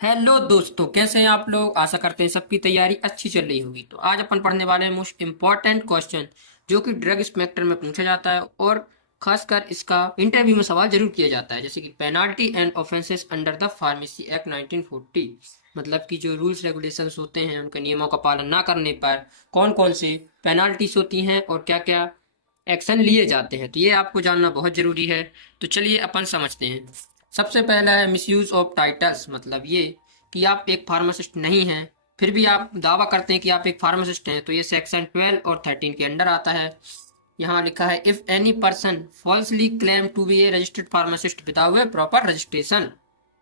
Hello दोस्तों, कैसे हैं आप लोग। आशा करते हैं सबकी तैयारी अच्छी चल रही होगी। तो आज अपन पढ़ने वाले हैं मोस्ट इम्पॉर्टेंट क्वेश्चन जो कि ड्रग इंस्पेक्टर में पूछा जाता है और खासकर इसका इंटरव्यू में सवाल जरूर किया जाता है। जैसे कि penalty and offences under the pharmacy act 1940, मतलब कि जो रूल्स रेगुलेशंस होते हैं उनके नियमों का पालन ना करने पर कौन कौन से पेनाल्टीज होती हैं और क्या क्या एक्शन लिए जाते हैं। तो ये आपको जानना बहुत जरूरी है। तो चलिए अपन समझते हैं। सबसे पहला है मिसयूज ऑफ टाइटल्स, मतलब ये कि आप एक फार्मासिस्ट नहीं हैं फिर भी आप दावा करते हैं कि आप एक फार्मासिस्ट हैं। तो ये सेक्शन 12 और 13 के अंडर आता है। यहाँ लिखा है if any person falsely claim to be a registered pharmacist without a proper registration.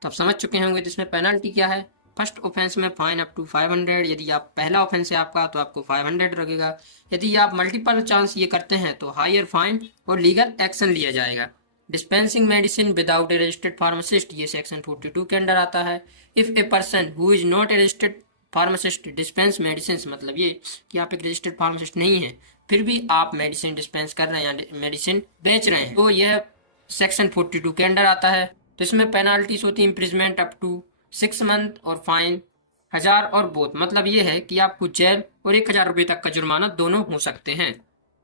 तो आप समझ चुके होंगे तो इसमें पेनल्टी क्या है। फर्स्ट ऑफेंस में फाइन अप टू 500। यदि आप पहला ऑफेंस है आपका तो आपको 500 लगेगा। यदि आप मल्टीपल चांस ये करते हैं तो हायर फाइन और लीगल एक्शन लिया जाएगा। डिस्पेंसिंग मेडिसिन विदाउट ए रजिस्टर्ड फार्मासिस्ट, ये सेक्शन 42 के अंडर आता है। If a person who is not a registered pharmacist dispense medicine, मतलब ये कि आप एक रजिस्टर्ड फार्मासिस्ट नहीं है फिर भी आप मेडिसिन डिस्पेंस कर रहे हैं या मेडिसिन बेच रहे हैं, तो यह सेक्शन 42 के अंडर आता है। तो इसमें पेनाल्टीज होती है इम्प्रिजमेंट अप टू 6 मंथ और फाइन 1000 और बोथ, मतलब ये है कि आपको जेल और 1000 रुपये तक का जुर्माना दोनों हो सकते हैं।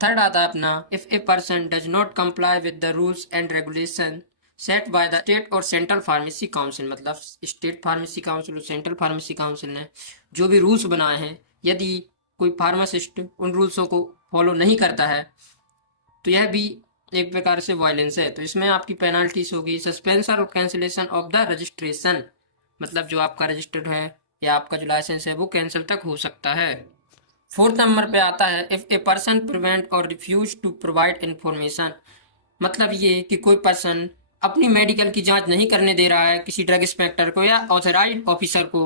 थर्ड आता है अपना if a person does not comply with the rules and regulation set by the state और सेंट्रल फार्मेसी काउंसिल, मतलब स्टेट फार्मेसी काउंसिल और सेंट्रल फार्मेसी काउंसिल ने जो भी रूल्स बनाए हैं, यदि कोई फार्मासिस्ट उन रूल्सों को फॉलो नहीं करता है तो यह भी एक प्रकार से वायलेंस है। तो इसमें आपकी पेनाल्टीज होगी सस्पेंशन और कैंसिलेशन ऑफ द रजिस्ट्रेशन, मतलब जो आपका रजिस्टर्ड है या आपका जो लाइसेंस है वो कैंसिल तक हो सकता है। फोर्थ नंबर पे आता है इफ ए पर्सन प्रिवेंट और रिफ्यूज टू प्रोवाइड इंफॉर्मेशन, मतलब ये कि कोई पर्सन अपनी मेडिकल की जांच नहीं करने दे रहा है किसी ड्रग इंस्पेक्टर को या ऑथराइज्ड ऑफिसर को,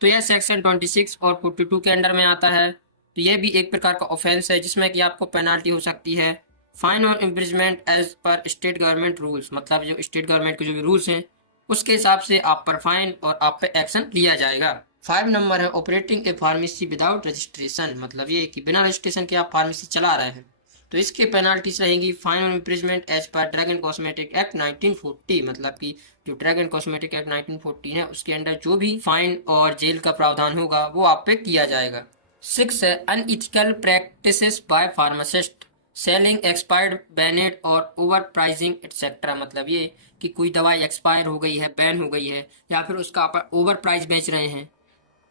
तो यह सेक्शन 26 और 42 के अंडर में आता है। तो यह भी एक प्रकार का ऑफेंस है जिसमें कि आपको पेनाल्टी हो सकती है फाइन और imprisonment as per state government rules, मतलब जो स्टेट गवर्नमेंट के जो भी रूल्स हैं उसके हिसाब से आप पर फाइन और आप पे एक्शन लिया जाएगा। 5 नंबर है ऑपरेटिंग ए फार्मेसी विदाउट रजिस्ट्रेशन, मतलब ये कि बिना रजिस्ट्रेशन के आप फार्मेसी चला रहे हैं तो इसके पेनाल्टीज रहेंगी फाइन और imprisonment as per drug and cosmetic act 1940, मतलब कि जो ड्रग एंड कॉस्मेटिक एक्ट 1940 है उसके अंडर जो भी फाइन और जेल का प्रावधान होगा वो आप पे किया जाएगा। 6 है unethical practices by pharmacist selling expired banned और ओवर प्राइजिंग एटसेट्रा, मतलब ये कि कोई दवाई एक्सपायर हो गई है, बैन हो गई है या फिर उसका आप ओवर प्राइस बेच रहे हैं,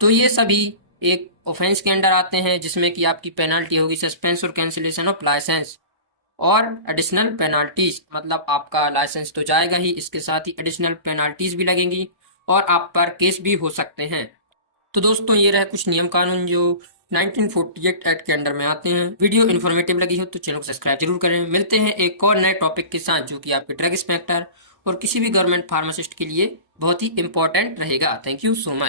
तो ये सभी एक ऑफेंस के अंडर आते हैं जिसमें कि आपकी पेनाल्टी होगी सस्पेंस और कैंसिलेशन ऑफ लाइसेंस और एडिशनल पेनाल्टीज, मतलब आपका लाइसेंस तो जाएगा ही, इसके साथ ही एडिशनल पेनाल्टीज भी लगेंगी और आप पर केस भी हो सकते हैं। तो दोस्तों ये रहे कुछ नियम कानून जो 1948 एक्ट के अंडर में आते हैं। वीडियो इन्फॉर्मेटिव लगी हो तो चैनल को सब्सक्राइब जरूर करें। मिलते हैं एक और नए टॉपिक के साथ जो कि आपके ड्रग इंस्पेक्टर और किसी भी गवर्नमेंट फार्मासिस्ट के लिए बहुत ही इंपॉर्टेंट रहेगा। Thank you so much.